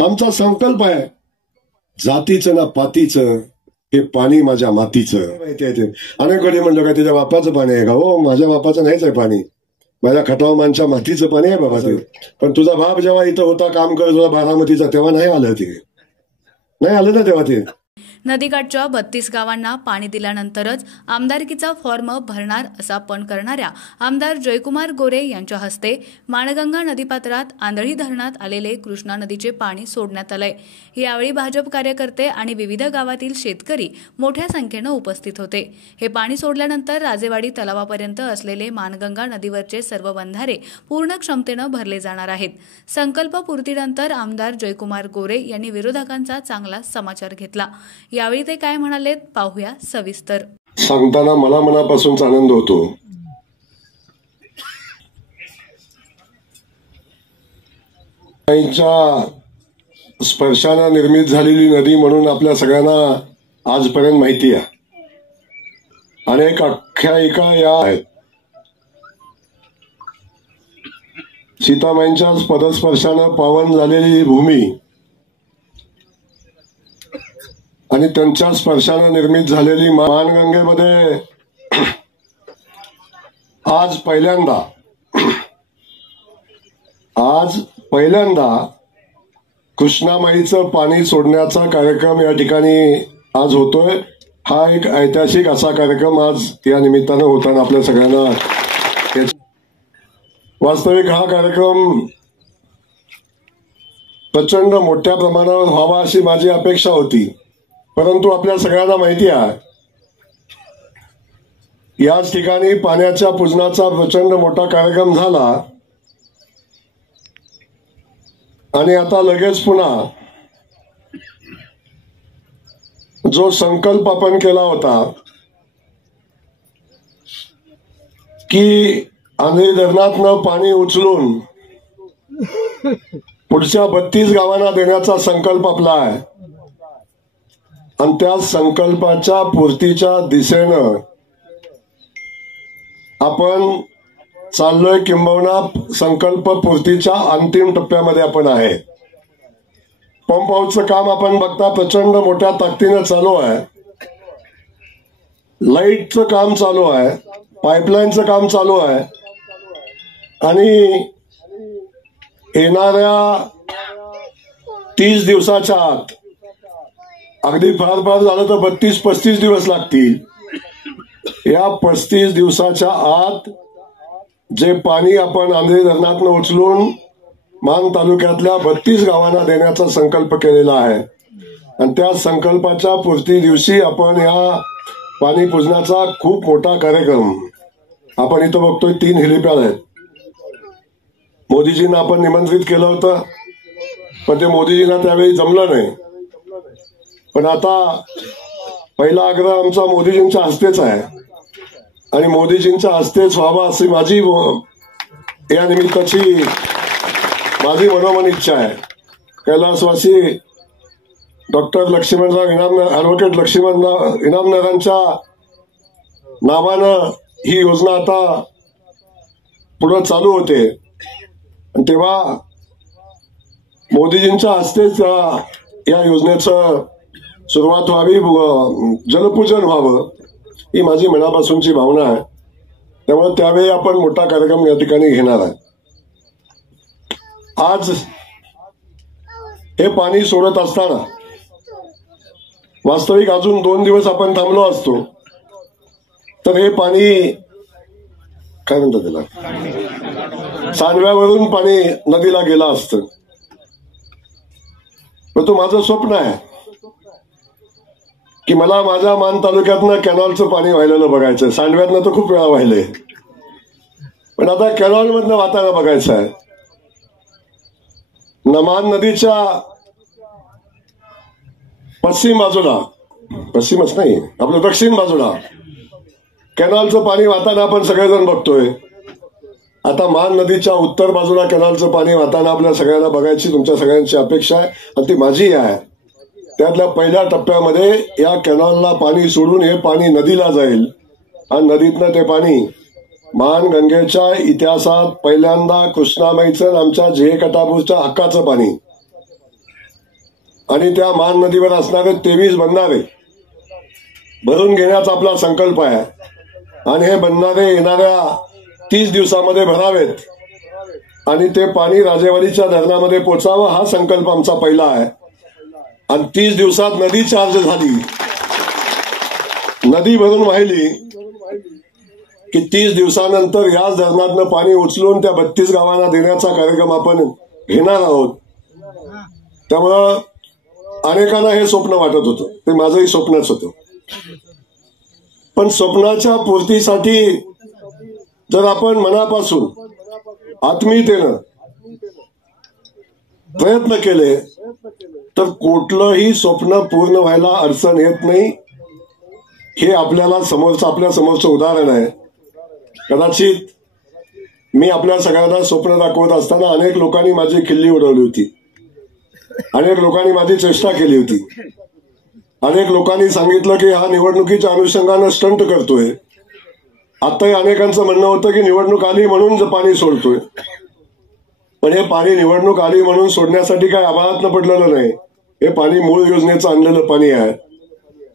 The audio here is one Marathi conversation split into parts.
आमचा संकल्प आहे, जातीचं ना पातीचं, हे पाणी माझ्या मातीचं. माहिती आहे ते अनेक वेळी म्हणलं का त्याच्या बापाचं पाणी आहे का? हो, माझ्या बापाचं नाहीच आहे पाणी, माझ्या खटाव माणच्या मातीचं पाणी आहे बाबा ते. पण तुझा बाप जेव्हा इथं होता काम करत होता बारामतीचा, तेव्हा नाही आलं ते, नाही आलं ना तेव्हा ते. नदीकाठच्या 32 गावांना पाणी दिल्यानंतरच आमदारकीचा फॉर्म भरणार असा पण करणाऱ्या आमदार जयकुमार गोरे यांच्या हस्ते माणगंगा नदीपात्रात आंधळी धरणात आलेले कृष्णा नदीचे पाणी सोडण्यात आलंय. यावेळी भाजप कार्यकर्ते आणि विविध गावातील शेतकरी मोठ्या संख्येनं उपस्थित होते. हे पाणी सोडल्यानंतर राजेवाडी तलावापर्यंत असलेले माणगंगा नदीवरचे सर्व बंधारे पूर्ण क्षमतेनं भरले जाणार आहेत. संकल्प पूर्तीनंतर आमदार जयकुमार गोरे यांनी विरोधकांचा चांगला समाचार घेतला. यावेळी ते काय म्हणालेत पाहूया सविस्तर. सांगताना मला मनापासूनच आनंद होतो. स्पर्शानं निर्मित झालेली नदी म्हणून आपल्या सगळ्यांना आजपर्यंत माहिती आहे. अनेक आख्यायिका या आहेत. सीतामाईंच्या पदस्पर्शानं पावन झालेली भूमी आणि त्यांच्या स्पर्शानं निर्मित झालेली माणगंगेमध्ये आज पहिल्यांदा कृष्णामाईचं पाणी सोडण्याचा कार्यक्रम या ठिकाणी आज होतोय. हा एक ऐतिहासिक असा कार्यक्रम आज या निमित्तानं होताना आपल्या सगळ्यांना, वास्तविक हा कार्यक्रम प्रचंड मोठ्या प्रमाणावर व्हावा अशी माझी अपेक्षा होती. परंतु आपल्या सगळ्यांना माहिती आहे, याच ठिकाणी पाण्याच्या पूजनाचा प्रचंड मोठा कार्यक्रम झाला आणि आता लगेच पुन्हा जो संकल्प आपण केला होता की आंधळी धरणातनं पाणी उचलून पुढच्या 32 गावांना देण्याचा संकल्प आपला आहे आणि त्या संकल्पाच्या पूर्तीच्या दिशेनं आपण चाललोय, किंबहुना संकल्प पूर्तीच्या अंतिम टप्प्यामध्ये आपण आहे. पंप हाऊसचं काम आपण बघता प्रचंड मोठ्या ताकदीनं चालू आहे. लाईटचं काम चालू आहे, पाईपलाईनचं काम चालू आहे आणि येणाऱ्या 30 दिवसाच्या आत, अगदी फार झालं तर 32-35 दिवस लागतील. या 35 दिवसाच्या आत जे पाणी आपण आंधळी धरणातनं उचलून मान तालुक्यातल्या 32 गावांना देण्याचा संकल्प केलेला आहे आणि त्या संकल्पाच्या पूर्ती दिवशी आपण या पाणी पूजनाचा खूप मोठा कार्यक्रम आपण इथं बघतोय. 3 हेलिपॅड आहेत. मोदीजींना आपण निमंत्रित केलं होतं, पण ते मोदीजींना त्यावेळी जमलं नाही. पण आता पहिला आग्रह आमचा मोदीजींच्या हस्तेच आहे आणि मोदीजींच्या हस्तेच व्हावा अशी माझी या निमित्ताची माझी मनोमन इच्छा आहे. कैलासवासी डॉक्टर लक्ष्मणराव ॲडव्होकेट लक्ष्मणराव इनामदारांच्या नावानं ही योजना आता पुढे चालू होते आणि तेव्हा मोदीजींच्या हस्तेच या योजनेचं सुरुवात व्हावी, जलपूजन व्हावं, ही माझी मनापासूनची भावना आहे. त्यामुळे त्यावेळी आपण मोठा कार्यक्रम या ठिकाणी घेणार आहे. आज हे पाणी सोडत असताना वास्तविक अजून 2 दिवस आपण थांबलो असतो तर हे पाणी काय म्हणतात त्याला, सांडव्यावरून पाणी नदीला गेलं असतं. परंतु माझं स्वप्न आहे की मला माझ्या मान तालुक्यातनं कॅनॉलचं पाणी वाहिलेलं बघायचंय. सांडव्यातनं तर खूप वेळा वाहिले, पण आता कॅनॉल मधनं वाहताना बघायचं आहे. मान नदीच्या पश्चिम बाजूला, पश्चिमच नाही आपलं दक्षिण बाजूला कॅनॉलचं पाणी वाहताना आपण सगळेजण बघतोय. आता मान नदीच्या उत्तर बाजूला कॅनॉलचं पाणी वाहताना आपल्या सगळ्यांना बघायची तुमच्या सगळ्यांची अपेक्षा आहे आणि ती माझी आहे. त्यातल्या पहिल्या टप्प्यामध्ये या कॅनॉलला पाणी सोडून हे पाणी नदीला जाईल आणि नदीतनं ते पाणी माणगंगेच्या इतिहासात पहिल्यांदा कृष्णामाईचं आमच्या जे कटापूरच्या हक्काचं पाणी आणि त्या मान नदीवर असणारे 23 बंधारे भरून घेण्याचा आपला संकल्प आहे आणि हे बंधारे येणाऱ्या 30 दिवसामध्ये भरावेत आणि ते पाणी राजेवाडीच्या धरणामध्ये पोचावं हा संकल्प आमचा पहिला आहे. आणि 30 दिवसात नदी चार्ज झाली, नदी भरून वाहिली की 30 दिवसानंतर याच धरणातलं पाणी उचलून त्या 32 गावांना देण्याचा कार्यक्रम आपण घेणार आहोत. त्यामुळं अनेकांना हे स्वप्न वाटत होतं, ते माझंही स्वप्नच होतं. पण स्वप्नाच्या पूर्तीसाठी जर आपण मनापासून आत्मीयतेनं प्रयत्न केले तर कुठलंही स्वप्न पूर्ण व्हायला अडचण येत नाही. हे आपल्या समोरचं उदाहरण आहे. कदाचित मी आपल्या सगळ्यांना स्वप्न दाखवत असताना अनेक लोकांनी माझी खिल्ली उडवली होती, अनेक लोकांनी माझी चेष्टा केली होती, अनेक लोकांनी सांगितलं की हा निवडणुकीच्या अनुषंगानं स्टंट करतोय. आताही अनेकांचं म्हणणं होतं की निवडणूक आली म्हणून पाणी सोडतोय. पण हे पाणी निवडणूक आली म्हणून सोडण्यासाठी काय आभाळातनं पडलेलं नाही. हे पाणी मूळ योजनेचं आणलेलं पाणी आहे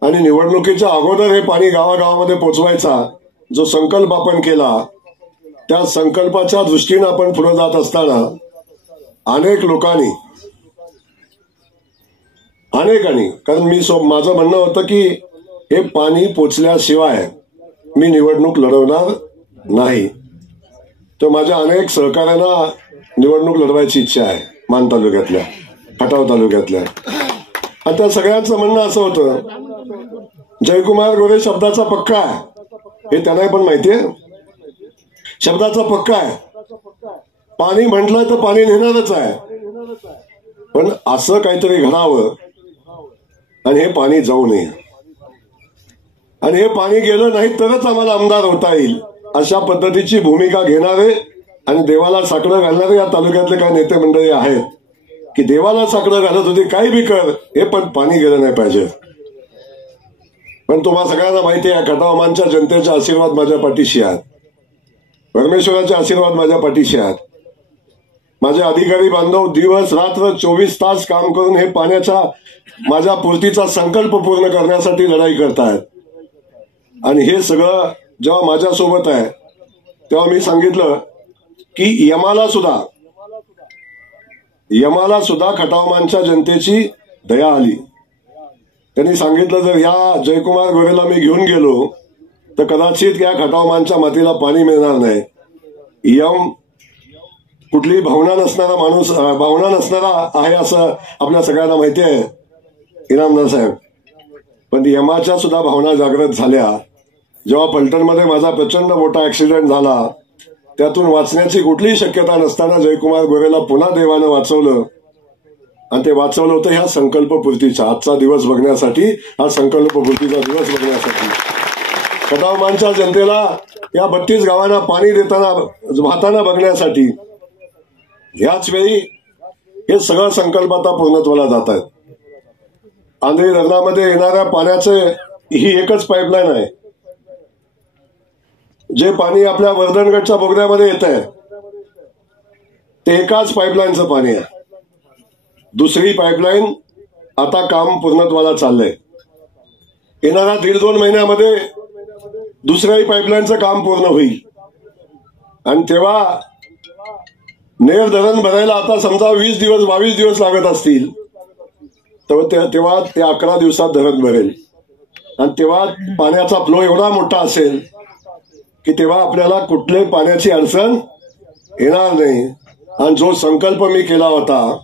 आणि निवडणुकीच्या अगोदर हे पाणी गावागावामध्ये पोचवायचा जो संकल्प आपण केला, त्या संकल्पाच्या दृष्टीनं आपण पुढे जात असताना अनेकांनी कारण माझं म्हणणं होतं की हे पाणी पोचल्याशिवाय मी निवडणूक लढवणार नाही. तर माझ्या अनेक सहकाऱ्यांना निवडणूक लढवायची इच्छा आहे मान तालुक्यातल्या, खटाव तालुक्यातल्या. आणि त्या सगळ्यांचं म्हणणं असं होतं जयकुमार गोरे शब्दाचा पक्का आहे, हे त्यांना पण माहितीये. शब्दाचा पक्का आहे, पाणी म्हटलं तर पाणी नेणारच आहे. पण असं काहीतरी घडावं आणि हे पाणी जाऊ नये आणि हे पाणी गेलं नाही तरच आम्हाला आमदार होता येईल अशा पद्धतीची भूमिका घेणारे आणि देवाला साकडं घालणारे या तालुक्यातले काही नेते मंडळी आहेत की देवाला साकडं घालत होते काही बी कर, हे पण पाणी गेलं नाही पाहिजे. पण तुम्हाला सगळ्यांना माहिती आहे खटावमानच्या जनतेचे आशीर्वाद माझ्या पाठीशी आहेत, परमेश्वराचे आशीर्वाद माझ्या पाठीशी आहेत. माझे अधिकारी बांधव दिवस रात्र 24 तास काम करून हे पाण्याच्या माझ्या पूर्तीचा संकल्प पूर्ण करण्यासाठी लढाई करतायत. आणि हे सगळं जेव्हा माझ्यासोबत आहे तेव्हा मी सांगितलं की यमाला सुद्धा खटावमानच्या जनतेची दया आली. त्यांनी सांगितलं जर या जयकुमार गोरेला मी घेऊन गेलो तर कदाचित या खटावमानच्या मातीला पाणी मिळणार नाही. यम कुठली भावना नसणारा आहे असं आपल्या सगळ्यांना माहिती आहे इनामदार साहेब. पण यमाच्या सुद्धा भावना जागृत झाल्या. जेव्हा पलटणमध्ये माझा प्रचंड मोठा ऍक्सिडेंट झाला, त्यातून वाचण्याची कुठलीही शक्यता नसताना जयकुमार गोरेला पुन्हा देवानं वाचवलं आणि ते वाचवलं होतं ह्या संकल्पपूर्तीचा आजचा दिवस बघण्यासाठी, हा संकल्पपूर्तीचा दिवस बघण्यासाठी. खटावमानच्या जनतेला या 32 गावांना पाणी देताना वाहताना बघण्यासाठी. याच वेळी हे सगळं संकल्प आता पूर्णत्वाला जात आहेत. आंधळी धरणामध्ये येणाऱ्या पाण्याचे ही एकच पाईपलाईन आहे. जे पाणी आपल्या वर्धनगडच्या बोगद्यामध्ये येत आहे ते एकाच पाईपलाईनचं पाणी आहे. दुसरी पाईपलाईन आता काम पूर्णत्वाला चाललंय. येणाऱ्या 1.5-2 महिन्यामध्ये दुसऱ्याही पाईपलाईनचं काम पूर्ण होईल आणि तेव्हा नेर धरण भरायला आता समजा 20-22 दिवस लागत असतील तेव्हा ते 11 दिवसात धरण भरेल आणि तेव्हा पाण्याचा फ्लो एवढा मोठा असेल की तेव्हा आपल्याला कुठल्याही पाण्याची अडचण येणार नाही. आणि जो संकल्प मी केला होता,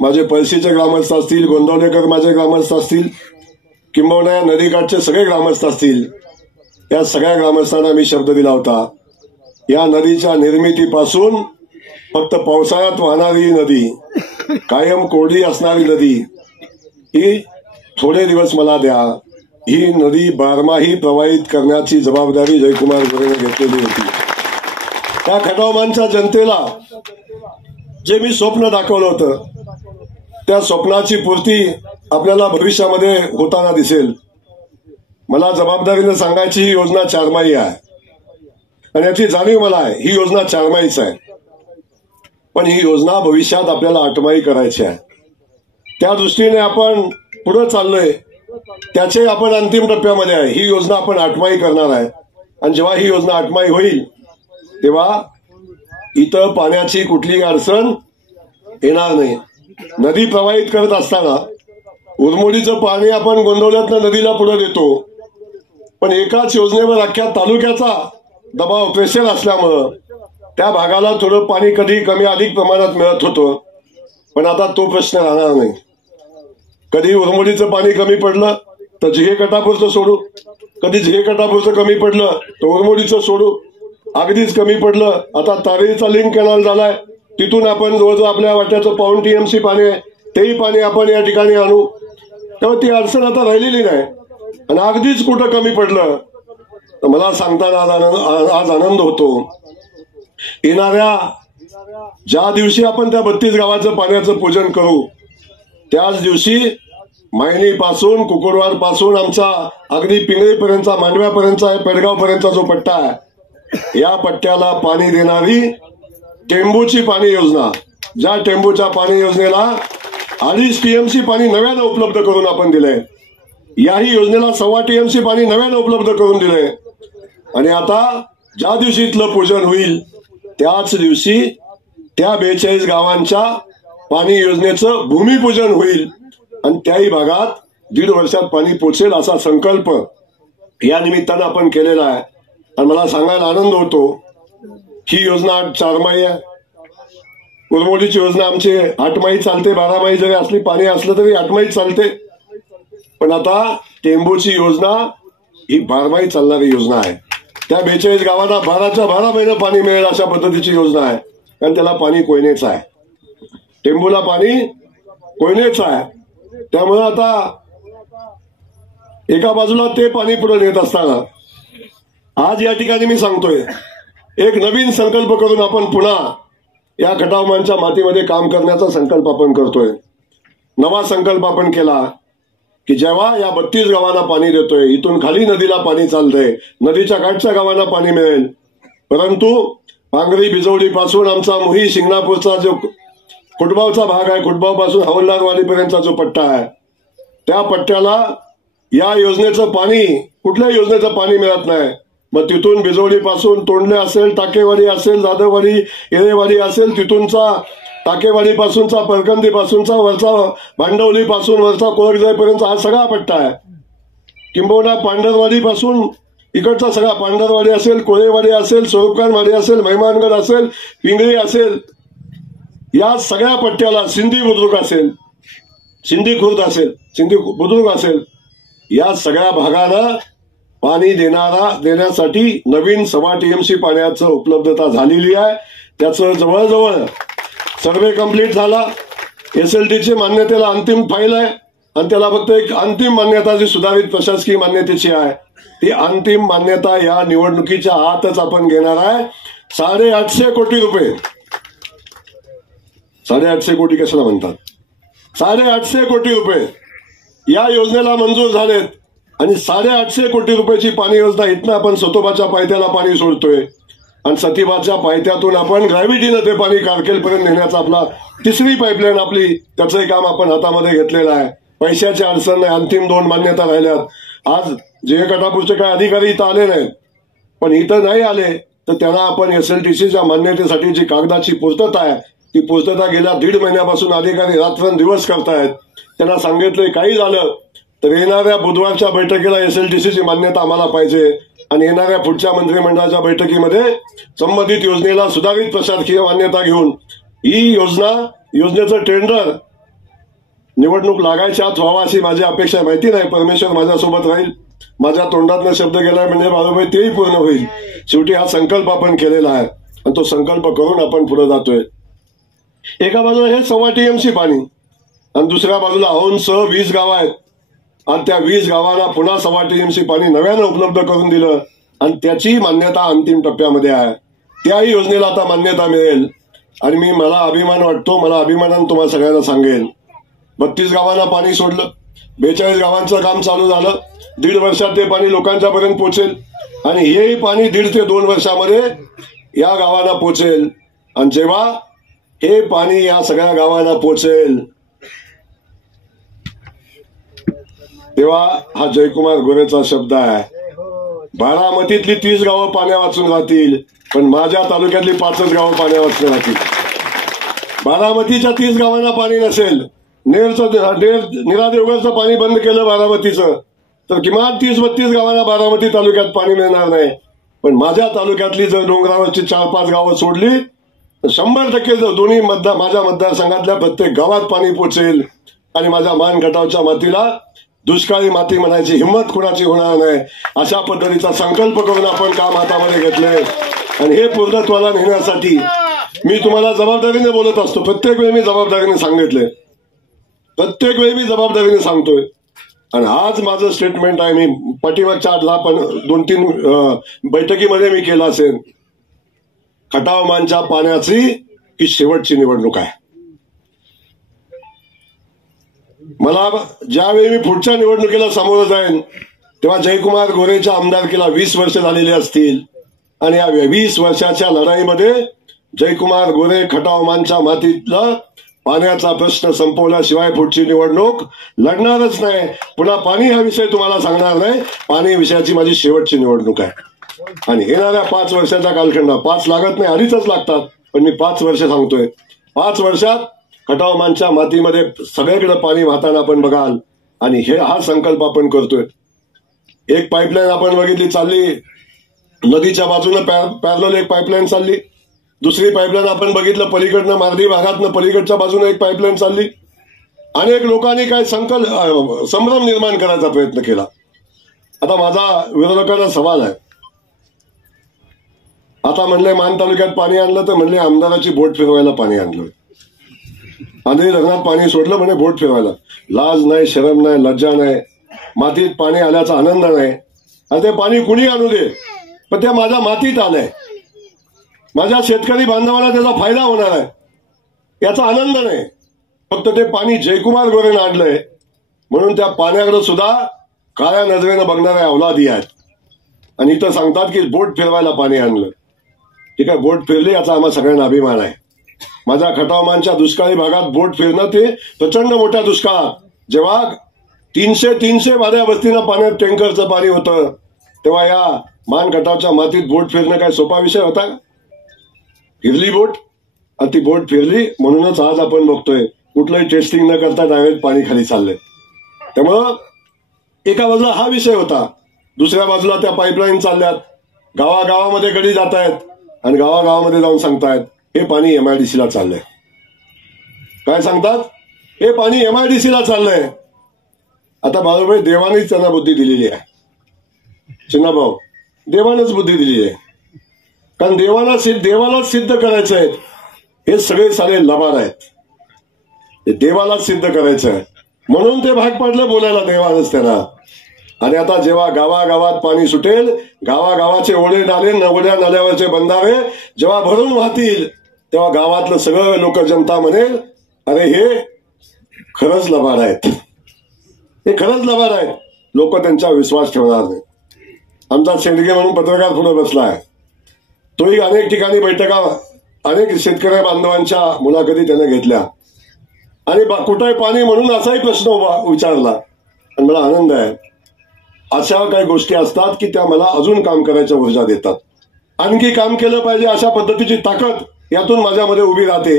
माझे पळशीचे ग्रामस्थ असतील, गोंदवलेकर माझे ग्रामस्थ असतील, किंबहुना या नदीकाठचे सगळे ग्रामस्थ असतील, या सगळ्या ग्रामस्थांना मी शब्द दिला होता या नदीच्या निर्मितीपासून फक्त पावसाळ्यात वाहणारी नदी, कायम कोरडी असणारी नदी, ही थोडे दिवस मला द्या. ही नदी बारमाही प्रवाहित करण्याची जबाबदारी जयकुमार गोरेने घेतलेली होती. त्या खटावमानच्या जनतेला जे मी स्वप्न दाखवलं होतं त्या स्वप्नाची पूर्ती आपल्याला भविष्यामध्ये होताना दिसेल. मला जबाबदारीने सांगायची ही योजना 4माही आहे आणि याची जाणीव मला आहे. ही योजना 4माहीच आहे पण ही योजना भविष्यात आपल्याला 8माही करायची आहे. त्या दृष्टीने आपण पुढे चाललोय, त्याचे आपण अंतिम टप्प्यामध्ये आहे. ही योजना आपण आठमाई करणार आहे आणि जेव्हा ही योजना आठमाई होईल तेव्हा इथं पाण्याची कुठलीही अडचण येणार नाही. नदी प्रवाहित करत असताना उरमोडीचं पाणी आपण गोंदवल्यातनं नदीला पुढे देतो, पण एकाच योजनेवर अख्ख्या तालुक्याचा दबाव प्रेशर असल्यामुळं त्या भागाला थोडं पाणी कधी कमी अधिक प्रमाणात मिळत होतं. पण आता तो प्रश्न राहणार नाही. कधी उरमोडीचं पाणी कमी पडलं तर जिहे कटापूरचं सोडू, कधी जिहे कटापूरचं कमी पडलं तर उरमोडीचं सोडू. अगदीच कमी पडलं आता तारेचा लिंक कॅनल झालाय, तिथून आपण जवळजवळ आपल्या वाट्याचं 1.5 TMC पाणी आहे, तेही पाणी आपण या ठिकाणी आणू. तेव्हा ती अडचण आता राहिलेली नाही. आणि अगदीच कुठं कमी पडलं तर मला सांगताना आज आनंद होतो. येणाऱ्या ज्या दिवशी आपण त्या 32 गावाचं पाण्याचं पूजन करू त्याच दिवशी मायनी पासून कुकुडवाड पासून आमचा अगदी पिंगळीपर्यंतचा मांडव्यापर्यंतचा पेडगाव पर्यंतचा जो पट्टा आहे या पट्ट्याला पाणी देणारी टेंबूची पाणी योजना, ज्या टेंबूच्या पाणी योजनेला 2.5 TMC पाणी नव्यानं उपलब्ध करून आपण दिलंय, याही योजनेला 1.25 TMC पाणी नव्यानं उपलब्ध करून दिलंय. आणि आता ज्या दिवशी इथलं पूजन होईल त्याच दिवशी त्या 42 गावांच्या पाणी योजनेचं भूमिपूजन होईल आणि त्याही भागात 1.5 वर्षात पाणी पोचेल असा संकल्प या निमित्तानं आपण केलेला आहे. आणि मला सांगायला आनंद होतो, ही योजना 4 माही आहे. उरमोडीची योजना आमची 8 माही चालते, 12 माही जरी असली पाणी असलं तरी 8 माही चालते. पण आता टेंबूची योजना ही 12 माही चालणारी योजना आहे. त्या 42 गावांना 12च्या 12 महिने पाणी मिळेल अशा पद्धतीची योजना आहे. कारण त्याला पाणी कोयनेचं आहे, टेंबूला पाणी कोयनेचं आहे. त्यामुळे आता एका बाजूला ते पाणी पुढे नेत असताना आज या ठिकाणी मी सांगतोय, एक नवीन संकल्प करून आपण पुन्हा या खटावमानच्या मातीमध्ये काम करण्याचा संकल्प आपण करतोय. नवा संकल्प आपण केला की जेव्हा या 32 गावांना पाणी देतोय, इथून खाली नदीला पाणी चालतंय, नदीच्या काठच्या गावांना पाणी मिळेल, परंतु पांगरी बिजवडी पासून आमचा मुही शिंगणापूरचा जो खुटबावचा भाग आहे, खुटबाव पासून हवलदारवाडीपर्यंतचा जो पट्टा आहे त्या पट्ट्याला या योजनेचं पाणी, कुठल्या योजनेचं पाणी मिळत नाही. मग तिथून बिजवडी पासून तोंडले असेल, टाकेवाडी असेल, जाधववाडी, येळेवाडी असेल, तिथूनचा टाकेवाडी पासूनचा, परकंदी पासूनचा, वरचा भांडवली पासून वरचा कोळकजाईपर्यंतचा हा सगळा पट्टा आहे. किंबहुना पांढरवाडी पासून इकडचा सगळा, पांढरवाडी असेल, कोळेवाडी असेल, स्वरूपखानवाडी असेल, महिमानगड असेल, पिंगळी असेल, या सगळ्या पट्ट्याला सिंधी बुद्रुक असेल, सिंधी खुर्द असेल, सिंधी बुद्रुक असेल, या सगळ्या भागाला पाणी देण्यासाठी नवीन 1.25 TMC पाण्याचं उपलब्धता झालेली आहे. त्याचं जवळजवळ सर्वे कंप्लीट झाला. SLTची मान्यतेला अंतिम फाईल आहे आणि त्याला फक्त एक अंतिम मान्यता जी सुधारित प्रशासकीय मान्यतेची आहे ती अंतिम मान्यता या निवडणुकीच्या आतच आपण घेणार आहे. 850 कोटी रुपये, 850 कोटी कशाला म्हणतात, 850 कोटी रुपये या योजनेला मंजूर झालेत. आणि 850 कोटी रुपयाची पाणी योजना इथनं आपण सतोबाच्या पायथ्याला पाणी सोडतोय आणि सतीबाच्या पायथ्यातून आपण ग्रॅव्हिटीनं ते पाणी कारकेलपर्यंत नेण्याचा आपला 3री पाईपलाईन आपली, त्याचंही काम आपण हातामध्ये घेतलेलं आहे. पैशाची अडचण नाही, अंतिम 2 मान्यता राहिल्यात. आज जे कटापूरचे काय अधिकारी इथं आले नाहीत, पण इथं नाही आले तर त्यांना आपण SLTCच्या मान्यतेसाठी जी कागदाची पूर्तता आहे ती पूर्तता गेल्या 1.5 महिन्यापासून अधिकारी रात्रंदिवस करतायत. त्यांना सांगितलंय काही झालं तर येणाऱ्या बुधवारच्या बैठकीला SLTCची मान्यता आम्हाला पाहिजे आणि येणाऱ्या पुढच्या मंत्रिमंडळाच्या बैठकीमध्ये संबंधित योजनेला सुधारित प्रशासकीय मान्यता घेऊन ही योजनेचं टेंडर निवडणूक लागायच्या आत व्हावा अशी माझी अपेक्षा. माहिती नाही, परमेश्वर माझ्यासोबत राहील. माझ्या तोंडातनं शब्द गेलाय म्हणजे बाळूभाई तेही पूर्ण होईल. शेवटी हा संकल्प आपण केलेला आहे आणि तो संकल्प करून आपण पुढे जातोय. एका बाजूला हे 1.25 TMC पाणी आणि दुसऱ्या बाजूला औंधसह 20 गावं आहेत आणि त्या 20 गावांना पुन्हा 1.25 TMC पाणी नव्यानं उपलब्ध करून दिलं आणि त्याची मान्यता अंतिम टप्प्यामध्ये आहे. त्याही योजनेला आता मान्यता मिळेल आणि मला अभिमान वाटतो, मला अभिमानानं तुम्हाला सगळ्यांना सांगेन, 32 गावांना पाणी सोडलं, 42 गावांचं काम चालू झालं. 1.5 वर्षात ते पाणी लोकांच्या पर्यंत पोहोचेल आणि हेही पाणी 1.5 ते 2 वर्षामध्ये या गावांना पोहोचेल. आणि जेव्हा हे पाणी या सगळ्या गावांना पोहोचेल तेव्हा हा जयकुमार गोरेचा शब्द आहे, बारामतीतली 30 गावं पाण्या वाचून राहतील, पण माझ्या तालुक्यातली 5च गावं पाण्या वाचून राहतील. बारामतीच्या 30 गावांना पाणी नसेल, निरा देवगडचं पाणी बंद केलं बारामतीचं, तर किमान 30-32 गावांना बारामती तालुक्यात पाणी मिळणार नाही. पण माझ्या तालुक्यातली जर डोंगरावरची 4-5 गावं सोडली तर 100% दोन्ही माझ्या मतदारसंघातल्या प्रत्येक गावात पाणी पोचेल आणि माझ्या मान गटावच्या मातीला दुष्काळी माती म्हणायची हिंमत कुणाची होणार नाही. अशा पद्धतीचा संकल्प करून आपण काम हातामध्ये घेतलंय आणि हे पूर्णत्वाला नेण्यासाठी मी तुम्हाला जबाबदारीने बोलत असतो. प्रत्येक वेळी मी जबाबदारीने सांगितलंय, प्रत्येक वेळी मी जबाबदारीने सांगतोय. आणि आज माझं स्टेटमेंट आहे, मी पाठीमागच्या 2-3 बैठकीमध्ये मी केलं असेल, खटाव मानच्या पाण्याची ही शेवटची निवडणूक आहे. मला ज्यावेळी मी पुढच्या निवडणुकीला सामोरं जाईन तेव्हा जयकुमार गोरेच्या आमदारकीला 20 वर्ष झालेली असतील आणि या 20 वर्षाच्या लढाईमध्ये जयकुमार गोरे खटाव मानच्या मातीतला पाण्याचा प्रश्न संपवल्याशिवाय पुढची निवडणूक लढणारच नाही. पुन्हा पाणी हा विषय तुम्हाला सांगणार नाही. पाणी विषयाची माझी शेवटची निवडणूक आहे आणि येणाऱ्या 5 वर्षाचा कालखंड, 5 लागत नाही 2.5च लागतात, पण मी 5 वर्ष सांगतोय. 5 वर्षात खटाव मानच्या मातीमध्ये सगळीकडे पाणी वाहताना आपण बघाल आणि हा संकल्प आपण करतोय. एक पाईपलाईन आपण बघितली चालली, नदीच्या बाजूने पॅरलल एक पाईपलाईन चालली. दुसरी पाईपलाईन आपण बघितलं पलीकडनं मार्दी भागातनं पलीकडच्या बाजूने एक पाईपलाईन चालली. अनेक लोकांनी काय संभ्रम निर्माण करायचा प्रयत्न केला. आता माझा विरोधकांना सवाल आहे, आता म्हणले मान तालुक्यात पाणी आणलं तर म्हणले आमदाराची बोट फिरवायला पाणी आणलं, आंधळी धरणात पाणी सोडलं म्हणे बोट फिरवायला. लाज नाही, शरम नाही, लज्जा नाही, मातीत पाणी आल्याचा आनंद नाही. आणि ते पाणी कुणी आणू दे, पण ते माझ्या मातीत आलंय, माझ्या शेतकरी बांधवांना त्याचा फायदा होणार आहे याचा आनंद नाही. फक्त ते पाणी जयकुमार गोरेनं आणलंय म्हणून त्या पाण्याकडे सुद्धा काळ्या नजरेनं बघणाऱ्या अवलादी आहेत आणि इथं सांगतात की बोट फिरवायला पाणी आणलं. ठीक आहे, बोट फिरली याचा आम्हा सगळ्यांना अभिमान आहे. माझ्या खटावमानच्या दुष्काळी भागात बोट फिरणं ते प्रचंड मोठ्या दुष्काळात जेव्हा 300 वाड्या वस्तीनं पाण्यात टँकरचं पाणी होतं तेव्हा या मान खटावच्या मातीत बोट फिरणं काय सोपा विषय होता का? फिरली बोट आणि ती बोट फिरली म्हणूनच आज आपण बघतोय कुठलंही टेस्टिंग न करता डायरेक्ट पाणी खाली चाललंय. त्यामुळं एका बाजूला हा विषय होता, दुसऱ्या बाजूला त्या पाईपलाईन चालल्यात, गावागावामध्ये गडी जात आहेत आणि गावागावामध्ये जाऊन सांगतायत हे पाणी MIDC ला चाललंय. काय सांगतात? हे पाणी MIDC ला चाललंय. आता बाळूभाई देवानेच त्यांना बुद्धी दिलेली आहे, चिन्नाभाऊ देवानेच बुद्धी दिलेली आहे. कारण देवालाच सिद्ध करायचं आहे. हे सगळे सारे लबाड आहेत, हे देवालाच सिद्ध करायचं आहे म्हणून ते भाग पडलं बोलायला देवानच त्यांना. आणि आता जेव्हा गावागावात पाणी सुटेल, गावागावाचे ओढे नाले, नवड्या नाल्यावरचे बंधारे जेव्हा भरून वाहतील तेव्हा गावातलं सगळं लोक जनता म्हणेल अरे हे खरंच लबाड आहेत, हे खरंच लबाड आहेत. लोक त्यांच्यावर विश्वास ठेवणार नाही. आमचा शेंडगे म्हणून पत्रकार पुढे बसलाय, तोही अनेक ठिकाणी बैठका, अनेक शेतकरी बांधवांच्या मुलाखती त्याने घेतल्या आणि कुठे पाणी म्हणून असाही प्रश्न विचारला. आणि मला आनंद आहे, अशा काही गोष्टी असतात की त्या मला अजून काम करायच्या ऊर्जा देतात. आणखी काम केलं पाहिजे अशा पद्धतीची ताकद यातून माझ्यामध्ये उभी राहते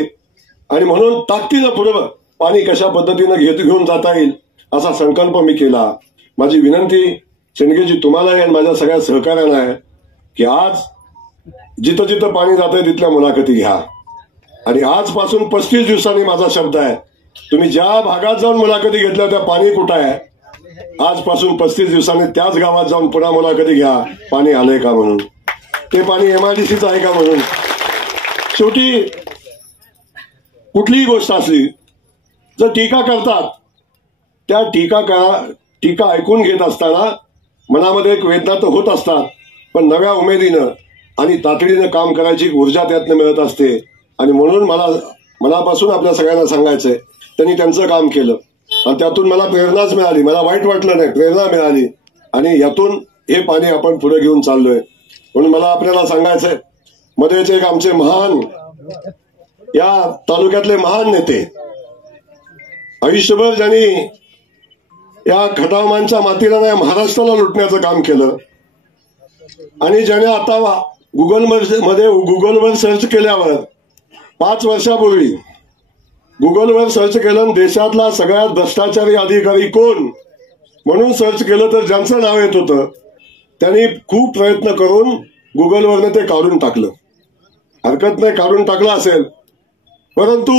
आणि म्हणून ताकदीनं पुढे पाणी कशा पद्धतीनं घेऊन जाता येईल असा संकल्प मी केला. माझी विनंती शेंडगेजी तुम्हाला आणि माझ्या सगळ्या सहकार्यांना आहे की आज जिथं जिथं पाणी जातंय तिथल्या मुलाखती घ्या. आणि आजपासून 35 दिवसांनी माझा शब्द आहे, तुम्ही ज्या भागात जाऊन मुलाखती घेतल्या त्या पाणी कुठं आहे, आजपासून 35 दिवसांनी त्याच गावात जाऊन पुन्हा मुलाखती घ्या, पाणी आलंय का म्हणून, ते पाणी MIDCचं आहे का म्हणून. शेवटी कुठलीही गोष्ट असली जर टीका करतात, त्या टीका ऐकून घेत असताना मनामध्ये एक वेदना तर होत असतात, पण नव्या उमेदीनं आणि तातडीनं काम करायची ऊर्जा त्यातनं मिळत असते. आणि म्हणून मनापासून आपल्या सगळ्यांना सांगायचंय, त्यांनी त्यांचं काम केलं आणि त्यातून मला प्रेरणाच मिळाली, मला वाईट वाटलं नाही, प्रेरणा मिळाली आणि यातून हे पाणी आपण पुढे घेऊन चाललोय. म्हणून मला आपल्याला सांगायचंय, मध्येच एक आमचे महान या तालुक्यातले महान नेते, आयुष्यभर ज्यांनी या खटावमांच्या मातीला नाही महाराष्ट्राला लुटण्याचं काम केलं. आणि ज्याने आता गुगलवर सर्च केल्यावर 5 वर्षापूर्वी गुगलवर सर्च केलं देशातला सगळ्यात भ्रष्टाचारी अधिकारी कोण म्हणून सर्च केलं तर ज्यांचं नाव येत होतं त्यांनी खूप प्रयत्न करून गुगलवरनं ते काढून टाकलं. हरकत नाही, काढून टाकलं असेल, परंतु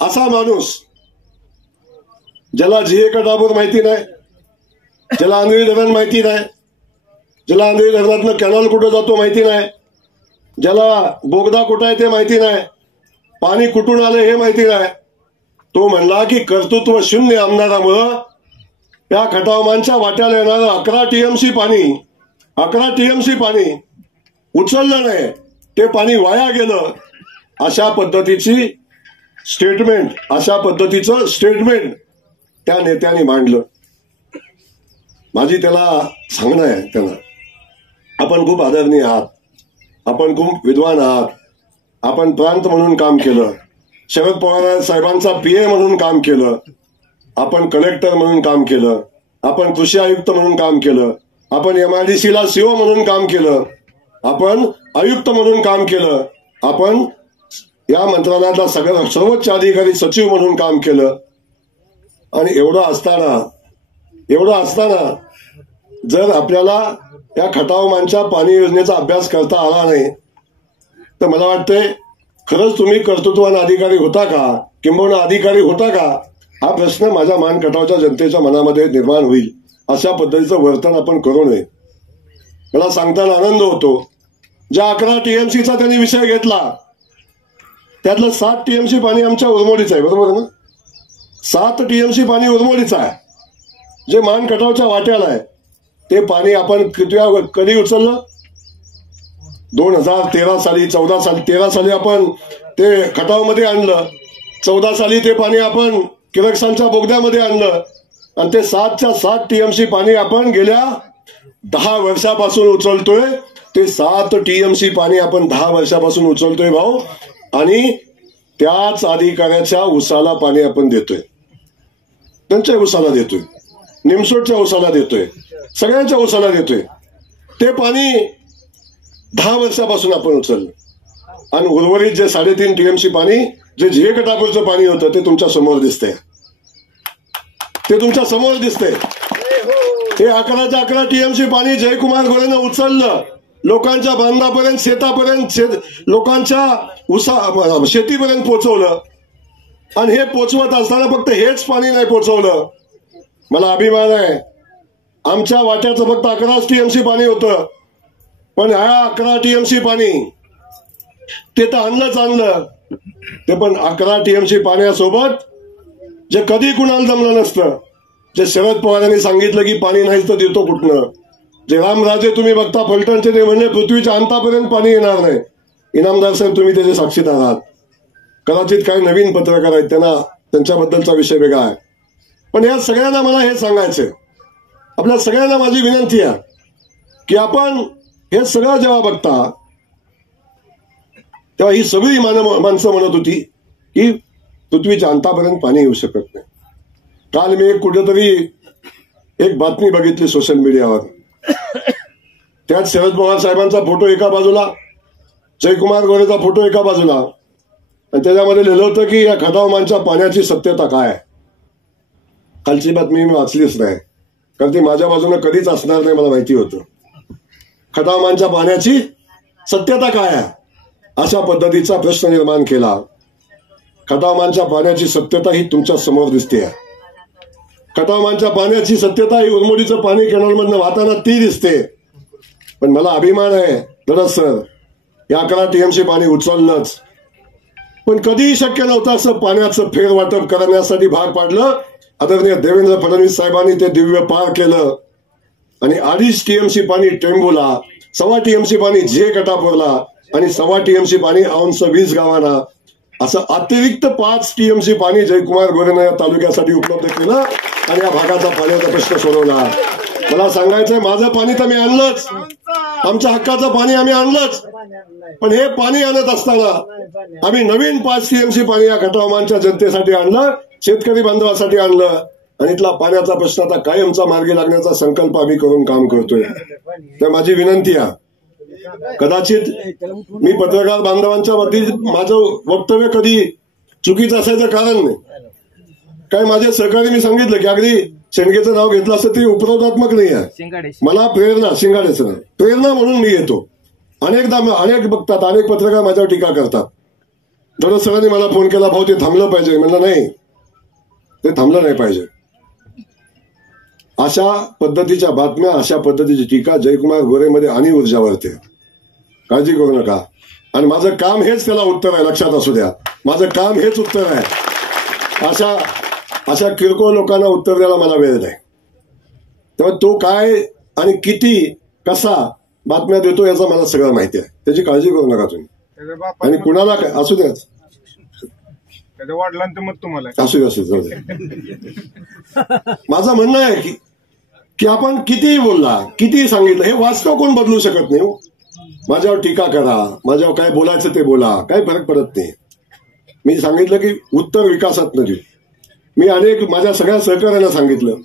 असा माणूस ज्याला जीए कटापूर माहिती नाही, ज्याला आंधळी धरण माहिती नाही, ज्याला आंधळी धरणातनं कॅनॉल कुठं जातो माहिती नाही, ज्याला बोगदा कुठं आहे ते माहिती नाही, पाणी कुठून आलं हे माहिती नाही, तो म्हणला की कर्तृत्व शून्य आमदारामुळं या खटावमांच्या वाट्याला येणारं 11 टीएमसी पाणी उचललं नाही, ते पाणी वाया गेलं. अशा पद्धतीचं स्टेटमेंट त्या नेत्यांनी मांडलं. माझी त्याला सांगणं आहे, त्यांना आपण खूप आदरणीय आहात, आपण खूप विद्वान आहात, आपण प्रांत म्हणून काम केलं, शरद पवार साहेबांचा पीए म्हणून काम केलं, आपण कलेक्टर म्हणून काम केलं, आपण कृषी आयुक्त म्हणून काम केलं, आपण MIDCला सीओ म्हणून काम केलं, आपण आयुक्त म्हणून काम केलं, आपण या मंत्रालयातला सर्वोच्च अधिकारी सचिव म्हणून काम केलं. आणि एवढं असताना जर आपल्याला या खटावमांच्या पाणी योजनेचा अभ्यास करता आला नाही तर मला वाटतंय खरंच तुम्ही कर्तृत्वान अधिकारी होता का, किंबहुना अधिकारी होता का, हा प्रश्न माझ्या मानखटावच्या जनतेच्या मनामध्ये निर्माण होईल. अशा पद्धतीचं वर्तन आपण करू नये. मला सांगताना आनंद होतो, ज्या 11 TMCचा त्यांनी विषय घेतला त्यातलं 7 TMC पाणी आमच्या उरमोडीचं आहे, बरोबर ना? 7 TMC पाणी उरमोडीचं आहे, जे मानखटावच्या वाट्याला आहे. ते पाणी आपण कधी उचललं? 2013 साली, 14 साली, 13 साली आपण ते खटावमध्ये आणलं, 14 साली ते पाणी आपण किरकसांच्या बोगद्यामध्ये आणलं, आणि ते 7 TMC पाणी आपण गेल्या 10 वर्षापासून उचलतोय. ते 7 TMC पाणी आपण 10 वर्षापासून उचलतोय भाऊ, आणि त्याच अधिकाऱ्याच्या उसाला पाणी आपण देतोय, त्यांच्या उसाला देतोय, निमसोडच्या उसाला देतोय, सगळ्यांच्या उसाला देतोय. ते पाणी 10 वर्षापासून आपण उचललं, आणि उर्वरित जे 3.5 TMC पाणी जे जीए कटापूरचं पाणी होतं ते तुमच्या समोर दिसतंय, ते तुमच्या समोर दिसतंय. हे 11 TMC पाणी जयकुमार गोरेनं उचललं, लोकांच्या बांधापर्यंत, शेतापर्यंत, लोकांच्या शेतीपर्यंत पोहोचवलं. आणि हे पोचवत असताना फक्त हेच पाणी नाही पोचवलं, मला अभिमान आहे, आमच्या वाट्याचं फक्त 11 TMC पाणी होतं, पण ह्या 11 TMC पाणी ते तर आणलं, ते पण 11 TMC पाण्यासोबत जे कधी कुणाला जमलं नसतं, जे शरद पवारांनी सांगितलं की पाणी नाही तर देतो कुठनं, जे रामराजे तुम्ही बघता फलटणचे, ते म्हणले पृथ्वीच्या अंतापर्यंत पाणी येणार नाही. इनामदार साहेब तुम्ही त्याचे साक्षीदार आहात. कदाचित काही नवीन पत्रकार आहेत, त्यांच्याबद्दलचा विषय वेगळा आहे. पण या सगळ्यांना मला हे सांगायचंय, आपल्या सगळ्यांना माझी विनंती आहे की आपण हे सगळं जेव्हा बघता तेव्हा ही सगळी माणसं म्हणत होती की पृथ्वीच्या अंतापर्यंत पाणी येऊ शकत नाही. काल मी कुठेतरी एक बातमी बघितली सोशल मीडियावर, त्यात शरद पवार साहेबांचा फोटो एका बाजूला, जयकुमार गोरेचा फोटो एका बाजूला, आणि त्याच्यामध्ये लिहिलं होतं की या खटावमांच्या पाण्याची सत्यता काय आहे. कालची बातमी मी वाचलीच नाही, कारण ती माझ्या बाजूने कधीच असणार नाही, मला माहिती होतं. खटावमांच्या पाण्याची सत्यता काय आहे अशा पद्धतीचा प्रश्न निर्माण केला. खटावमांच्या पाण्याची सत्यता ही तुमच्या समोर दिसते. खटावमांच्या पाण्याची सत्यता ही उरमोडीचं पाणी कॅनॉलमधनं वाहताना ती दिसते. पण मला अभिमान आहे धडस सर, या 11 TMC पाणी उचलणंच, पण कधीही शक्य नव्हतं असं पाण्याचं फेरवाटप करण्यासाठी भाग पाडलं. आदरणीय देवेंद्र फडणवीस साहेबांनी ते दिव्य पार केलं, आणि 2.5 TMC पाणी टेंबूला, 1.25 TMC पाणी जीए कटापूरला, आणि 1.25 TMC पाणी औंस 20 गावांना, असं अतिरिक्त 5 TMC पाणी जयकुमार गोरेनं या तालुक्यासाठी उपलब्ध केलं, आणि या भागाचा पाण्याचा प्रश्न सोडवला. मला सांगायचंय, माझं पाणी तर मी आणलंच, आमच्या हक्काचं पाणी आम्ही आणलंच, पण हे पाणी आणत असताना आम्ही नवीन 5 TMC पाणी या खटावमांच्या जनतेसाठी आणलं, शेतकरी बांधवासाठी आणलं. आणि इथला पाण्याचा प्रश्न आता कायमचा मार्गी लागण्याचा संकल्प आम्ही करून काम करतोय. तर माझी विनंती आहे, कदाचित मी पत्रकार बांधवांच्या मध्ये माझं वक्तव्य कधी चुकीचं असायचं कारण नाही. काय माझे सहकारी मी सांगितलं की अगदी शेंडगेचं नाव घेतलं असतं ते उपरोधात्मक नाही आहे. मला प्रेरणा, शिंगाडेचं नाव प्रेरणा म्हणून मी येतो. अनेक बघतात, अनेक पत्रकार माझ्यावर टीका करतात. थोडं सरांनी मला फोन केला, भाऊ ते थांबलं पाहिजे. म्हणलं नाही, ते थांबलं नाही पाहिजे. अशा पद्धतीच्या बातम्या, अशा पद्धतीची टीका जयकुमार गोरेमध्ये आणि ऊर्जा वाढते. काळजी करू नका. आणि माझं काम हेच त्याला उत्तर आहे, लक्षात असू द्या. माझं काम हेच उत्तर आहे. अशा किरकोळ लोकांना उत्तर द्यायला मला वेळ नाही. तेव्हा तो काय आणि किती कसा बातम्या देतो याचं मला सगळं माहिती आहे. त्याची काळजी करू नका तुम्ही. आणि कुणाला काय असू द्या, मत तुम्हाला असू दे. माझं म्हणणं आहे की आपण कितीही बोलला, कितीही सांगितलं, हे वास्तव कोण बदलू शकत नाही. माझ्यावर टीका करा, माझ्यावर काय बोलायचं ते बोला, काही फरक पडत नाही. मी सांगितलं की उत्तर विकासात देऊ. मी माझ्या सगळ्या सहकार्यांना सांगितलं,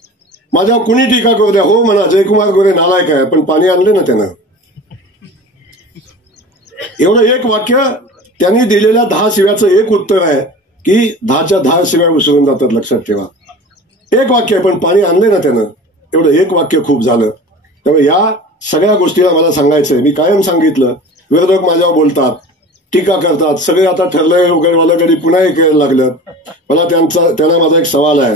माझ्यावर कुणी टीका करू द्या, हो म्हणा जयकुमार गोरे नालायक आहे, पण पाणी आणले ना त्यानं. एवढं एक वाक्य त्यांनी दिलेल्या 10 शिव्याचं एक उत्तर आहे की 10च्या 10 शिव्या विसरून जातात, लक्षात ठेवा. एक वाक्य आहे, पण पाणी आणले ना त्यानं. एवढं एक वाक्य खूप झालं. त्यामुळे या सगळ्या गोष्टीला मला सांगायचंय. मी कायम सांगितलं, विरोधक माझ्यावर बोलतात, टीका करतात, सगळे आता ठरलंय वगैरे पुन्हा हे करायला लागलं. मला त्यांना माझा एक सवाल आहे,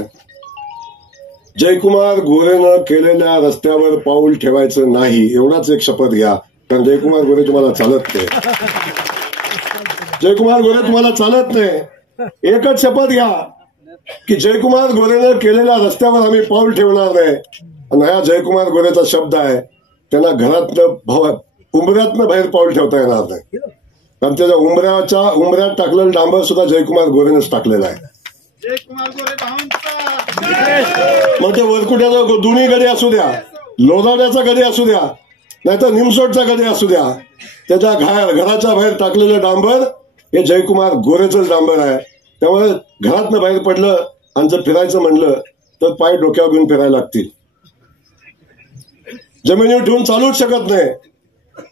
जयकुमार गोरेनं केलेल्या रस्त्यावर पाऊल ठेवायचं नाही, एवढाच एक शपथ घ्या. कारण जयकुमार गोरे तुम्हाला चालत नाही. जयकुमार गोरे तुम्हाला चालत नाही. एकच शपथ घ्या की जयकुमार गोरेनं केलेल्या रस्त्यावर आम्ही पाऊल ठेवणार नाही. आणि हा जयकुमार गोरेचा शब्द आहे, त्यांना घरातनं उंबऱ्यातनं बाहेर पाऊल ठेवता येणार नाही. कारण त्याच्या उंबऱ्यात टाकलेलं डांबर सुद्धा जयकुमार गोरेनंच टाकलेलं आहे. मग ते वरकुट्याचा दोन्ही गडी असू द्या, लोधाड्याचा गडी असू द्या, नाहीतर निमसोडचा गडी असू द्या, त्याच्या घराच्या बाहेर टाकलेलं डांबर हे जयकुमार गोरेचंच डांबर आहे. त्यामुळे घरातनं बाहेर पडलं आणि जर फिरायचं म्हणलं तर पाय डोक्यावर घेऊन फिरायला लागतील. जमिनीवर ठेवून चालूच शकत नाही.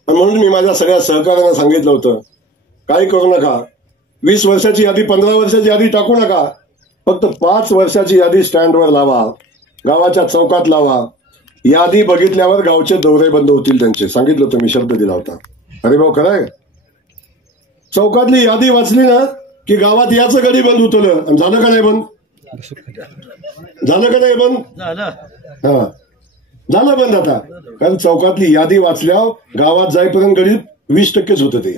म्हणून मी माझ्या सगळ्या सहकार्यांना सांगितलं होतं, काही करू नका. 20 वर्षाची यादी, 15 वर्षाची यादी टाकू नका. फक्त 5 वर्षाची यादी स्टँडवर लावा, गावाच्या चौकात लावा. यादी बघितल्यावर गावचे दौरे बंद होतील त्यांचे. सांगितलं होतं, मी शब्द दिला होता. अरे भाऊ खरंय, चौकातली यादी वाचली ना की गावात याचं गडी बंद होतं. आणि झालं का नाही बंद? झालं का नाही बंद? हा, झालं बंद आता. कारण चौकातली यादी वाचल्यावर गावात जाईपर्यंत गडी 20%च होतं. ते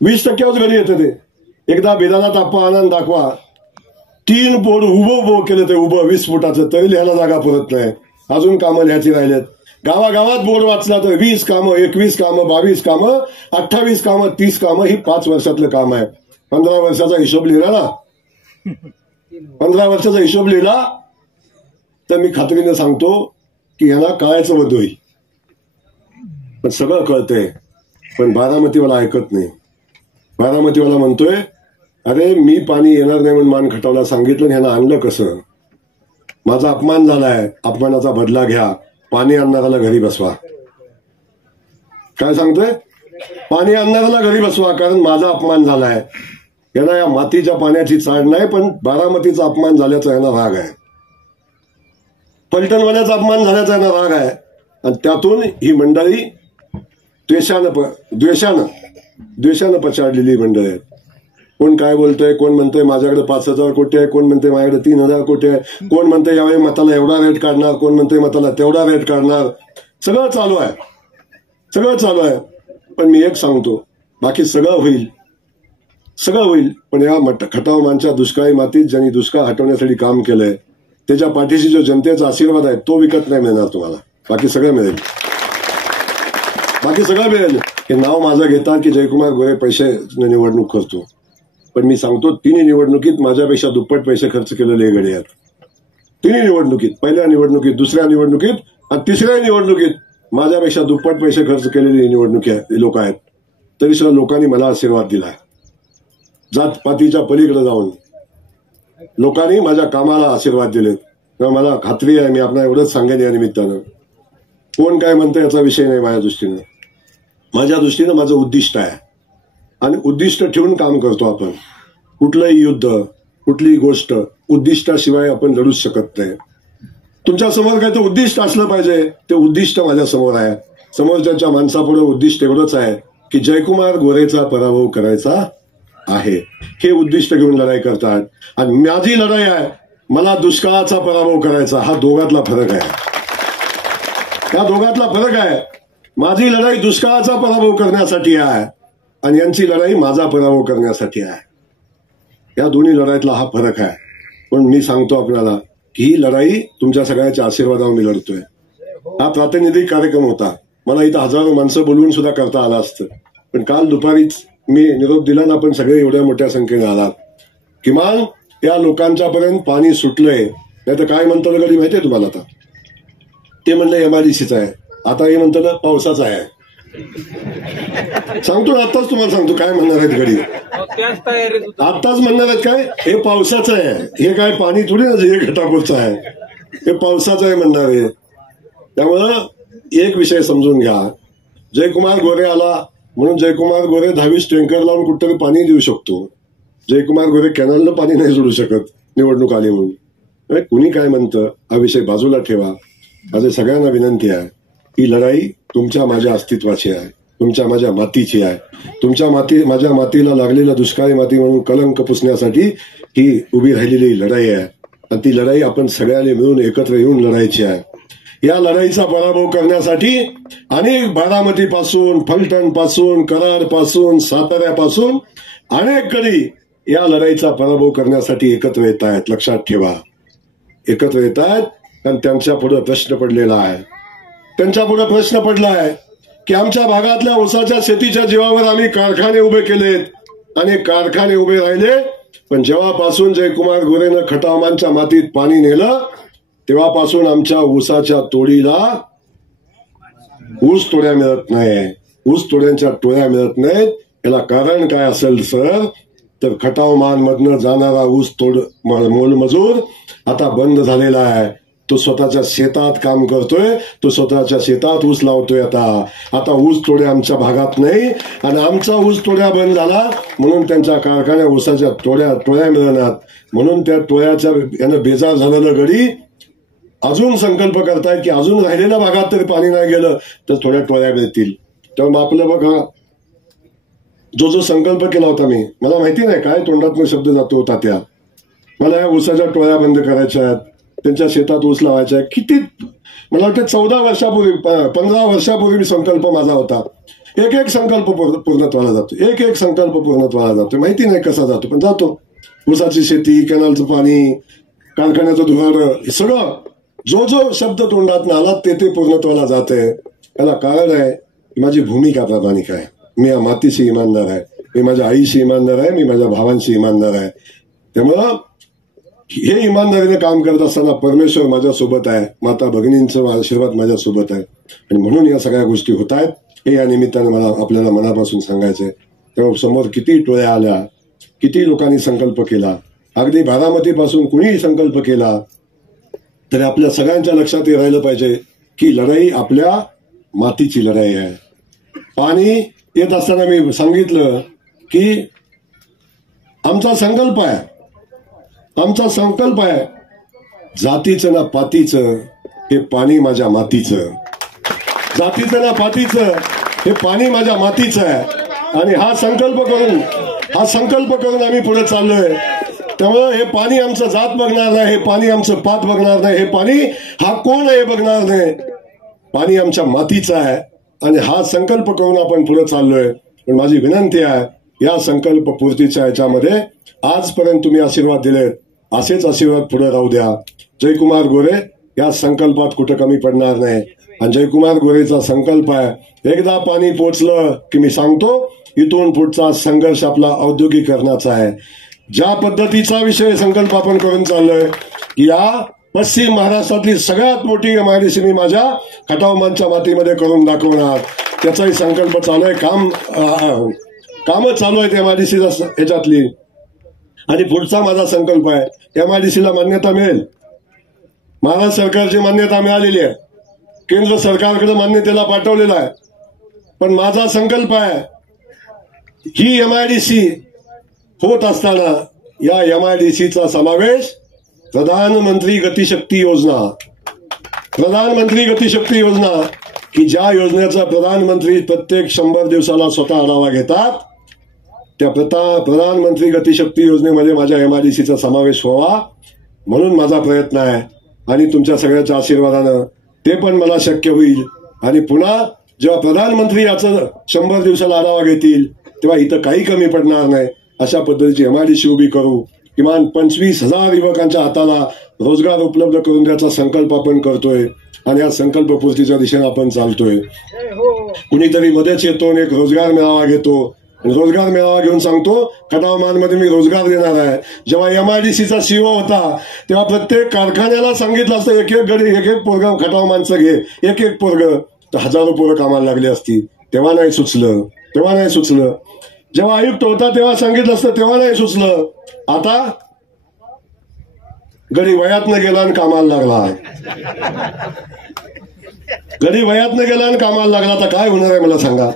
20%च गडी येतं. ते एकदा बेदाना ताप्पा आनंद दाखवा, 3 बोर्ड उभं केलं, ते उभं 20 फुटाचं, तरी लिहायला जागा पुरत नाही. अजून कामं लिहायची राहिलेत. गावागावात बोर्ड वाचला तर 20 कामं, 21 कामं, 22 कामं, 28 कामं, 30 कामं. ही 5 वर्षातलं काम आहे. 15 वर्षाचा हिशोब लिहिला ना, 15 वर्षाचा हिशोब लिहिला तर मी खात्रीने सांगतो की ह्याला कळायचं वध होईल. पण सगळं कळतंय, पण बारामतीवाला ऐकत नाही. बारामतीवाला म्हणतोय, अरे मी पाणी येणार नाही म्हणून मान खटावला, सांगितलं ह्याला आणलं कसं? माझा अपमान झालाय, अपमानाचा बदला घ्या, पाणी आणणाऱ्याला घरी बसवा. काय सांगतोय? पाणी आणणाऱ्याला घरी बसवा, कारण माझा अपमान झालाय. यांना या मातीच्या पाण्याची चाड नाही, पण बारामतीचा अपमान झाल्याचा यांना राग आहे, पलटणवाल्याचा अपमान झाल्याचा यांना राग आहे. आणि त्यातून ही मंडळी द्वेषानं पछाडलेली मंडळी आहेत. कोण काय बोलतोय, कोण म्हणतोय माझ्याकडे 5,000 कोटी आहे, कोण म्हणतोय माझ्याकडे 3,000 कोटी आहे, कोण म्हणतोय यावेळी मताला एवढा रेट काढणार, कोण म्हणतोय मताला तेवढा रेट काढणार. सगळं चालू आहे. पण मी एक सांगतो, बाकी सगळं होईल. पण या खटाव मानच्या दुष्काळी मातीत ज्यांनी दुष्काळ हटवण्यासाठी काम केलंय, त्याच्या पाठीशी जो जनतेचा आशीर्वाद आहे तो विकत नाही मिळणार तुम्हाला. बाकी सगळं मिळेल. हे नाव माझं घेतात की जयकुमार गोरे पैसे निवडणूक करतो, पण मी सांगतो, 3 निवडणुकीत माझ्यापेक्षा दुप्पट पैसे खर्च केलेले गडे आहेत. 3 निवडणुकीत, पहिल्या निवडणुकीत, दुसऱ्या निवडणुकीत आणि तिसऱ्या निवडणुकीत माझ्यापेक्षा दुप्पट पैसे खर्च केलेले लोक आहेत. तरी सुद्धा लोकांनी मला आशीर्वाद दिलाय, जातपातीच्या पलीकडे जाऊन. लोकांनी माझ्या कामाला आशीर्वाद दिलेत. मला खात्री आहे, मी आपल्याला एवढंच सांगेन या निमित्तानं, कोण काय म्हणतं याचा विषय नाही माझ्या दृष्टीनं. माझ्या दृष्टीनं माझं उद्दिष्ट आहे आणि उद्दिष्ट ठेवून काम करतो आपण. कुठलंही युद्ध, कुठलीही गोष्ट उद्दिष्टाशिवाय आपण लढूच शकत नाही. तुमच्या समोर काय तर उद्दिष्ट असलं पाहिजे. ते उद्दिष्ट माझ्या समोर आहे. समोरच्या माणसापुढे उद्दिष्ट एवढंच आहे की जयकुमार गोरेचा पराभव करायचा आहे. हे उद्दिष्ट घेऊन लढाई करतात. आणि माझी लढाई आहे, मला दुष्काळाचा पराभव करायचा. हा दोघातला फरक आहे. या दोघातला फरक आहे. माझी लढाई दुष्काळाचा पराभव करण्यासाठी आहे आणि यांची लढाई माझा पराभव करण्यासाठी आहे. या दोन्ही लढाईतला हा फरक आहे. पण मी सांगतो आपल्याला की ही लढाई तुमच्या सगळ्यांच्या आशीर्वादावर मी लढतोय. हा प्रातिनिधिक कार्यक्रम होता. मला इथं हजारो माणसं बोलवून सुद्धा करता आलं असतं, पण काल दुपारीच मी निरोप दिला ना, आपण सगळे एवढ्या मोठ्या संख्येने आलात. किमान या लोकांच्या पर्यंत पाणी सुटलंय. नाही तर काय म्हणतं गडी माहितीये तुम्हाला? आता ते म्हणलं एमआयडीसीचं आहे, आता हे म्हणतं पावसाचं आहे. सांगतो ना, आत्ताच तुम्हाला सांगतो काय म्हणणार आहेत गडी. आत्ताच म्हणणार आहेत काय, हे पावसाचं आहे. हे काय पाणी थोडी ना हे घटापूरचं आहे, हे पावसाचं आहे म्हणणार आहे. त्यामुळं एक विषय समजून घ्या. जयकुमार गोरे आला म्हणून जयकुमार गोरे 10-20 टँकर लावून कुठतरी पाणी देऊ शकतो. जयकुमार गोरे कॅनलनं पाणी नाही सोडू शकत निवडणूक आली म्हणून. कुणी काय म्हणतं हा विषय बाजूला ठेवा. माझे सगळ्यांना विनंती आहे, ही लढाई तुमच्या माझ्या अस्तित्वाची आहे, तुमच्या माझ्या मातीची आहे. तुमच्या माझ्या मातीला लागलेला दुष्काळी माती म्हणून कलंक पुसण्यासाठी ही उभी राहिलेली लढाई आहे. आणि ती लढाई आपण सगळ्यांनी मिळून एकत्र येऊन लढायची आहे. या लढाईचा पराभव करण्यासाठी अनेक बारामतीपासून, फलटणपासून, कराडपासून, साताऱ्यापासून अनेक कडी या लढाईचा पराभव करण्यासाठी एकत्र येत आहेत. लक्षात ठेवा, एकत्र येत आहेत. कारण त्यांच्या पुढे प्रश्न पडलेला आहे. त्यांच्या पुढे प्रश्न पडला आहे की आमच्या भागातल्या ऊसाच्या शेतीच्या जीवावर आम्ही कारखाने उभे केलेत आणि कारखाने उभे राहिले. पण जेव्हापासून जयकुमार गोरेनं खटावमानच्या मातीत पाणी नेलं तेव्हापासून आमच्या ऊसाच्या तोडीला ऊस तोड्या मिळत नाही. ऊस तोड्यांच्या टोळ्या मिळत नाहीत. याला कारण काय असेल सर, तर खटावमान मधनं जाणारा ऊस तोड मोलमजूर आता बंद झालेला आहे. तो स्वतःच्या शेतात काम करतोय, तो स्वतःच्या शेतात ऊस लावतोय. आता ऊस तोड्या आमच्या भागात नाही आणि आमचा ऊस तोड्या बंद झाला म्हणून त्यांच्या कारखान्या ऊसाच्या टोळ्या मिळणार. म्हणून त्या टोळ्याच्या यानं बेजार झालेलं गडी अजून संकल्प करतायत की अजून राहिलेल्या भागात तरी पाणी नाही गेलं तर थोड्या टोळ्या मिळतील. तेव्हा आपलं बघा, जो संकल्प केला होता मी, मला माहिती नाही काय तोंडातून शब्द जातो होता त्या, मला या ऊसाच्या टोळ्या बंद करायच्या आहेत, त्यांच्या शेतात ऊस लावायचा आहे. किती मला वाटतं 14 वर्षापूर्वी 15 वर्षापूर्वी संकल्प माझा होता. एक संकल्प पूर्णत्वाला जातो, एक संकल्प पूर्णत्वाला जातो. माहिती नाही कसा जातो पण जातो. ऊसाची शेती, कॅनलचं पाणी, कारखान्याचं धुराडं, हे सगळं जो शब्द तोंडात आला ते पूर्णत्वाला जाते. याला कारण आहे माझी भूमिका प्रामाणिक आहे. मी या मातीशी इमानदार आहे, मी माझ्या आईशी इमानदार आहे, मी माझ्या भावांशी इमानदार आहे. त्यामुळं हे इमानदारीने काम करत असताना परमेश्वर माझ्यासोबत आहे, माता भगिनींचा आशीर्वाद माझ्यासोबत आहे आणि म्हणून या सगळ्या गोष्टी होत आहेत. हे या निमित्ताने मला आपल्याला मनापासून सांगायचंय. तेव्हा समोर किती टोळ्या आल्या, किती लोकांनी संकल्प केला, अगदी बारामतीपासून कुणीही संकल्प केला तरी आपल्या सगळ्यांच्या लक्षात हे राहिलं पाहिजे की लढाई आपल्या मातीची लढाई आहे. पाणी येत असताना मी सांगितलं की आमचा संकल्प आहे जातीचं ना पातीचं हे पाणी माझ्या मातीचं, जातीचं ना पातीचं हे पाणी माझ्या मातीचं आहे. आणि हा संकल्प करून आम्ही पुढे चाललोय. त्यामुळे हे पाणी आमचं जात बघणार नाही, हे पाणी आमचं पात बघणार नाही, हे पाणी हा कोण आहे बघणार नाही. पाणी आमच्या मातीचं आहे आणि हा संकल्प करून आपण पुढे चाललोय. पण माझी विनंती आहे, या संकल्प पूर्तीच्या याच्यामध्ये आजपर्यंत तुम्ही आशीर्वाद दिलेत, असेच आशीर्वाद पुढे राहू द्या. जयकुमार गोरे या संकल्पात कुठं कमी पडणार नाही. आणि जयकुमार गोरेचा संकल्प आहे, एकदा पाणी पोचलं की मी सांगतो इथून पुढचा संघर्ष आपला औद्योगिकरणाचा आहे. ज्या पद्धतीचा विषय संकल्प आपण करून चाललोय, या पश्चिम महाराष्ट्रातली सगळ्यात मोठी एमआयडीसी मी माझ्या खटावमानच्या मातीमध्ये करून दाखवणार. त्याचाही संकल्प चालू आहे, कामं चालू आहेत एमआयडीसी ह्याच्यातली. आणि पुढचा माझा संकल्प आहे, MIDCला मान्यता मिळेल. महाराष्ट्र सरकारची मान्यता मिळालेली आहे, केंद्र सरकारकडे मान्यतेला पाठवलेला आहे. पण माझा संकल्प आहे, ही MIDC होत असताना या MIDCचा समावेश प्रधानमंत्री गतिशक्ती योजना, की ज्या योजनेचा प्रधानमंत्री प्रत्येक 100 दिवसाला स्वतः आढावा घेतात, त्या प्रधानमंत्री गतिशक्ती योजनेमध्ये माझ्या MIDCचा समावेश व्हावा म्हणून माझा प्रयत्न आहे. आणि तुमच्या सगळ्यांच्या आशीर्वादानं ते पण मला शक्य होईल. आणि पुन्हा जेव्हा प्रधानमंत्री याचं 100 दिवसाला आढावा घेतील तेव्हा इथं काही कमी पडणार नाही, अशा पद्धतीची MIDC उभी करू. किमान 25,000 युवकांच्या हाताला रोजगार उपलब्ध करून द्यायचा संकल्प आपण करतोय आणि या संकल्पपूर्तीच्या दिशेने आपण चालतोय. कुणीतरी मध्येच येतो आणि एक रोजगार मेळावा घेतो, रोजगार मेळावा घेऊन सांगतो खटाव मानमध्ये मी रोजगार देणार आहे. जेव्हा MIDCचा CEO होता तेव्हा प्रत्येक कारखान्याला सांगितलं असतं एक एक पोरग खटाव माणसं घे, एक पोरग, तर हजारो पोरं कामाला लागली असती. तेव्हा नाही सुचलं. जेव्हा आयुक्त होता तेव्हा सांगितलं असतं, तेव्हा नाही सुचलं. आता गडी वयातनं गेला आणि कामाला लागला. आता काय होणार आहे मला सांगा.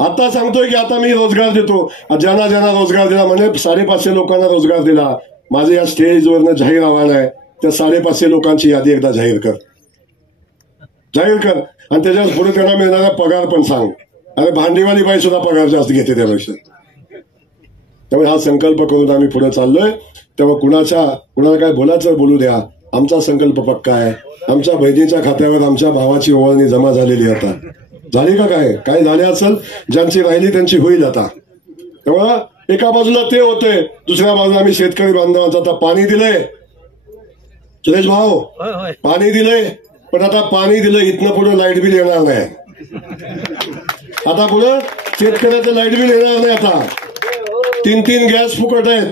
आता सांगतोय की आता मी रोजगार देतो, ज्यांना रोजगार दिला, म्हणजे 550 लोकांना रोजगार दिला. माझं या स्टेजवरनं जाहीर आव्हान आहे, त्या 550 लोकांची यादी एकदा जाहीर कर आणि त्याच्यावर पुढे त्यांना मिळणारा पगार पण सांग. अरे भांडीवाली बाई सुद्धा पगार जास्त घेते त्यापेक्षा. त्यामुळे हा संकल्प करून आम्ही पुढे चाललोय. तेव्हा कुणाला काय बोलायचं बोलू द्या, आमचा संकल्प पक्का आहे. आमच्या बहिणीच्या खात्यावर आमच्या भावाची ओवाळणी जमा झालेली आता झाली का काय झाले असेल, ज्यांची राहिली त्यांची होईल आता. तेव्हा एका बाजूला ते होते, दुसऱ्या बाजूला आम्ही शेतकरी बांधवांचं आता पाणी दिलंय. सुरेश भाऊ पाणी दिलंय, पण आता पाणी दिलं इथनं पुढे लाईट बिल येणार नाही. आता पुढं शेतकऱ्याचं लाईट बिल येणार नाही. आता 3 गॅस फुकट आहेत,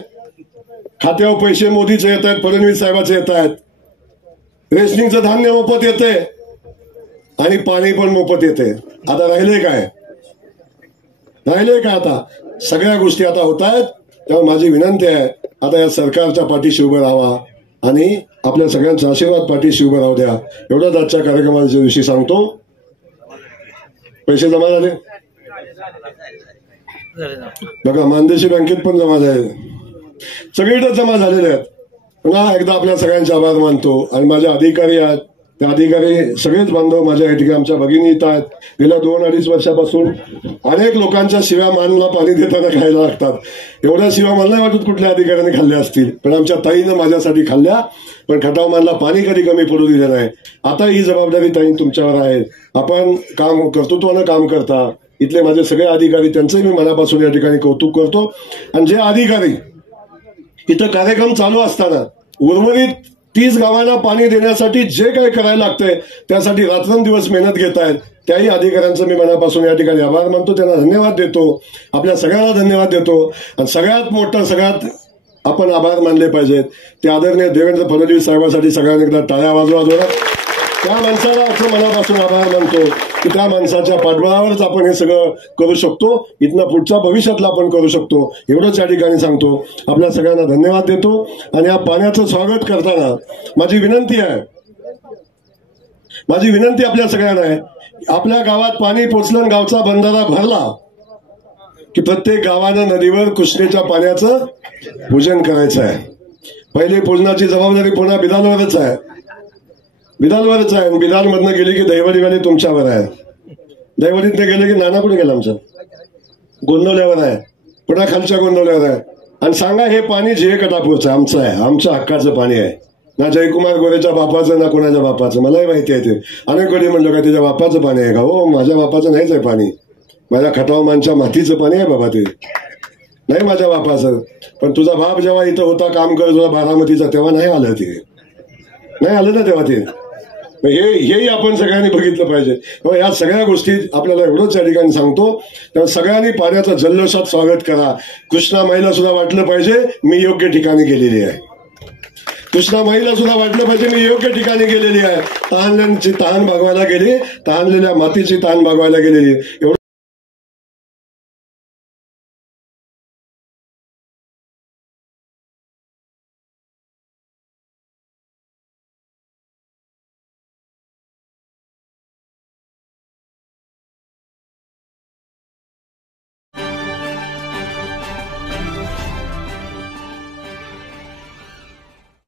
खात्यावर पैसे मोदीचे येत आहेत, फडणवीस साहेबाचे येत आहेत, रेशनिंगचं धान्य मोफत येते आणि पाणी पण मोफत येते. आता राहिले काय आता सगळ्या गोष्टी आता होत आहेत. तेव्हा माझी विनंती आहे, आता या सरकारच्या पाठीशी उभं राहावा आणि आपल्या सगळ्यांचा आशीर्वाद पाठीशी उभं राहू द्या. एवढंच आजच्या कार्यक्रमाच्या दिवशी सांगतो. पैसे जमा झाले बघा, मानदेशी बँकेत पण जमा झाले, सगळीकडे जमा झालेले आहेत. पुन्हा एकदा आपल्या सगळ्यांचे आभार मानतो. आणि माझे अधिकारी आहेत, ते अधिकारी सगळेच बांधव माझ्या या ठिकाणी आमच्या भगिनी येत आहेत. गेल्या 2-2.5 वर्षापासून अनेक लोकांच्या शिव्या मानला पाणी देताना खायला लागतात. एवढ्या शिव्या मला नाही वाटत कुठल्या अधिकाऱ्याने खाल्ल्या असतील, पण आमच्या ताईनं माझ्यासाठी खाल्ल्या. पण खटाव मानला पाणी कधी कमी पडू दिलं नाही. आता ही जबाबदारी ताई तुमच्यावर आहे. आपण कर्तृत्वानं काम करता. इथले माझे सगळे अधिकारी, त्यांचंही मी मनापासून या ठिकाणी कौतुक करतो. आणि जे अधिकारी इथं कार्यक्रम चालू असताना उर्वरित 30 गावांना पाणी देण्यासाठी जे काही करायला लागतंय त्यासाठी रात्रंदिवस मेहनत घेत आहेत, त्याही अधिकाऱ्यांचं मी मनापासून या ठिकाणी आभार मानतो. त्यांना धन्यवाद देतो, आपल्या सगळ्यांना धन्यवाद देतो. आणि सगळ्यात आपण आभार मानले पाहिजेत ते आदरणीय देवेंद्र फडणवीस साहेबांसाठी सगळ्यांनी एकदा टाळ्या वाजवा जोरात. त्या माणसाला असं मनापासून आभार मानतो की त्या माणसाच्या पाठबळावरच आपण हे सगळं करू शकतो. इथनं पुढच्या भविष्यातला आपण करू शकतो. एवढंच या ठिकाणी सांगतो. आपल्या सगळ्यांना धन्यवाद देतो. आणि या पाण्याचं स्वागत करताना माझी विनंती आपल्या सगळ्यांना आहे, आपल्या गावात पाणी पोचलं, गावचा बंधारा भरला की प्रत्येक गावानं नदीवर कृष्णेच्या पाण्याचं पूजन करायचं आहे. पहिले पूजनाची जबाबदारी पुन्हा बिदालवरच आहे. बिदालमधनं गेली की दैवडीवाली तुमच्यावर आहे. दैवडीतनं गेले की नाना कुठे गेला आमचं गोंदवल्यावर आहे, पुन्हा खालच्या गोंदवल्यावर आहे. आणि सांगा हे पाणी जे कटापूरचं आमचं आहे, आमच्या हक्काचं पाणी आहे. ना जयकुमार गोरेच्या बापाचं ना कोणाच्या बापाचं. मलाही माहिती आहे ते. अनेक गडी म्हणलं का त्याच्या बापाचं पाणी आहे का? हो, माझ्या बापाचं नाहीच आहे पाणी. माझ्या खटावमानच्या मातीचं पाणी आहे बाबा, ते नाही माझ्या बापाचं. पण तुझा बाप जेव्हा इथं होता काम करत होता बारामतीचा, तेव्हा नाही आलं ना तेव्हा ते. हेही आपण सगळ्यांनी बघितलं पाहिजे. या सगळ्या गोष्टी आपल्याला एवढंच या ठिकाणी सांगतो. तेव्हा सगळ्यांनी पाण्याचं जल्लोषात स्वागत करा. कृष्णामाईला सुद्धा वाटलं पाहिजे मी योग्य ठिकाणी गेलेली आहे. कृष्णामाईला सुद्धा वाटलं पाहिजे मी योग्य ठिकाणी गेलेली आहे. तहानलेल्या मातीची तहान भागवायला गेलेली.